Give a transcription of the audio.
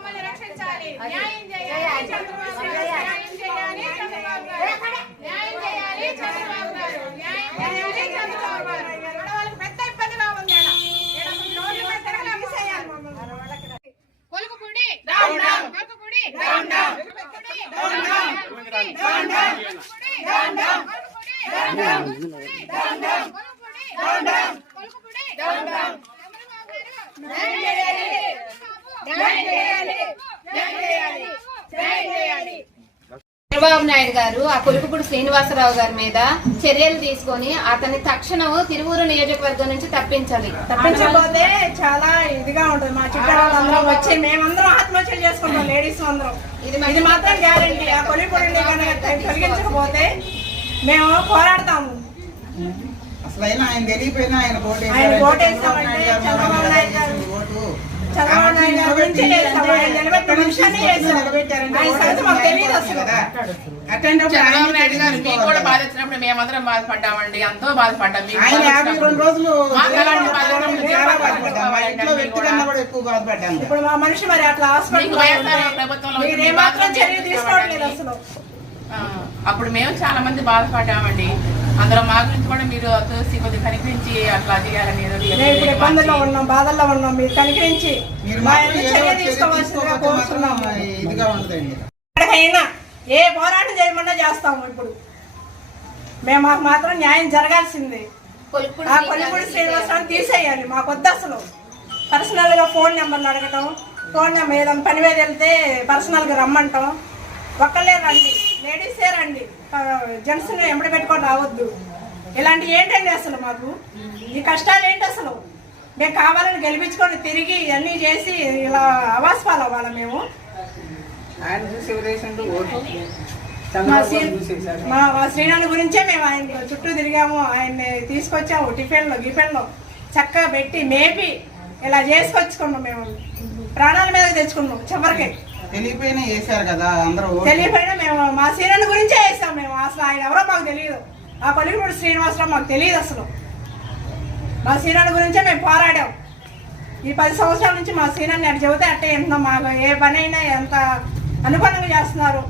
మమ్మల్ని రక్షించాలి న్యాయం చేయాలి చంద్రబాబు గారు న్యాయం చేయాలి చంద్రబాబు గారు న్యాయం చేయాలి చంద్రబాబు గారు న్యాయం చేయాలి చంద్రబాబు గారు వాళ్ళకి పెద్ద ఇబ్బందిగా ఉంది ఈడ. ఈడ అసలు రోడ్ల మీద తిరగలేక తీసేయాలి మమ్మల్ని. కొలుకుపూడి కొలుకుపూడి కొలుకుపూడి కొలుకుపూడి కొలుకుపూడి చంద్రబాబు గారు న్యాయం చేయాలి న్యాయం చేయాలి న్యాయం చేయాలి న్యాయం చేయాలి చంద్రబాబు నాయుడు గారు ఆ కొలుకుపూడి శ్రీనివాసరావు గారి మీద చర్యలు తీసుకొని అతని తక్షణం తిరువూరు నియోజకవర్గం నుంచి తప్పించాలి. తప్పించకపోతే చాలా ఇదిగా ఉంటుంది. మా చుట్టాల వాళ్ళందరం వచ్చి మేమందరం ఆత్మహత్యలు చేసుకుంటాం లేడీస్ అందరం. ఇది మాత్రం గ్యారంటీ ఆ కొలి పొడి కనుక తొలగించకపోతే మేము పోరాడతాము. అసలు ఆయన తెలియపోయినా ఆయన ఓటు చంద్రబాబు నాయుడు గారు చంద్రబాబు నిమిషాన్ని చంద్రబాబు నాయుడు గారు మీకు కూడా బాధ వచ్చినప్పుడు మేమందరం బాధపడ్డామండి. ఎంతో బాధపడ్డాం. మీకు ఆయన బాధ యాభై వచ్చినప్పుడు. రెండు రోజులు మాకు అలాంటి బాధ ఉన్నప్పుడు చాలా చాలా బాధపడ్డాం. మా ఇంట్లో వ్యక్తి కన్నా కూడా ఎక్కువ బాధపడ్డాం ఇప్పుడు మా మనిషి మరి అట్లా మీకు హాస్పిటల్ వైఎస్ఆర్ ప్రభుత్వంలో మీరు మీ ఏమాత్రం బాధలు చర్య మేము తీసుకోవట్లేదు. తీసుకోవడానికి. అసలు. ఆ, అప్పుడు మేము చాలా మంది బాధపడ్డామండి. అందులో మా గురించి కూడా మీరు చూసి కొద్దిగా కనిపించి అట్లా చేయాలని ఏదో మేము ఇప్పుడు ఇబ్బందుల్లో ఉన్నాం బాధల్లో ఉన్నాం. మీరు కనికరించి మా చర్య తీసుకోవాల్సిందిగా కోరుతున్నాము ఇదిగా ఉండదండి. ఎక్కడికైనా ఏ పోరాటం చేయమన్నా చేస్తాము ఇప్పుడు. మేము మాకు మాత్రం న్యాయం జరగాల్సిందే. ఆ కొల్లిపూడి శ్రీనివాసరావు తీసేయాలి మాకు వద్దు అసలు. పర్సనల్గా ఫోన్ నెంబర్లు అడగటం ఫోన్ నెంబర్ ఏదైనా పని మీద వెళ్తే పర్సనల్గా రమ్మంటాం. ఒక్కళ్ళే రండి. లేడీసే రండి. జెంట్స్ ఎంబడి పెట్టుకొని రావద్దు. ఇలాంటి ఏంటండి అసలు మాకు? ఈ కష్టాలు ఏంటి అసలు? మేము కావాలని గెలిపించుకొని తిరిగి ఇవన్నీ చేసి ఇలా అవాస్ పాలవ్వాలా మేము? ఆయన చూసి ఎవరేసిండు ఓటు. మా చంద్రబాబు శ్రీ- గారు చూసేశారు మా మా శ్రీనాథ్ గురించే మేము ఆయన చుట్టూ తిరిగాము. ఆయన్ని తీసుకొచ్చాము టిఫిన్లో గిఫిన్లో. చక్కగా పెట్టి మేపి ఇలా చేసుకొచ్చుకున్నాం మేము. ప్రాణాల మీద తెచ్చుకున్నాం చివరికి. తెలియపోయినా వేశారు కదా అందరూ. తెలియపోయినా మేము మా శ్రీనాథ్ గురించే వేసాం మేము. అసలు ఆయన ఎవరో మాకు తెలియదు. ఆ కొలిపూడి శ్రీనివాసరావు మాకు తెలియదు అసలు. మా శ్రీనాథ్ గురించే మేము పోరాడాం. ఈ పది సంవత్సరాల నుంచి మా శ్రీనాథ్ అటు చెబితే అట్టే వింటున్నాం. మాకు ఏ పని అయినా ఎంత అనుగుణంగా చేస్తున్నారు.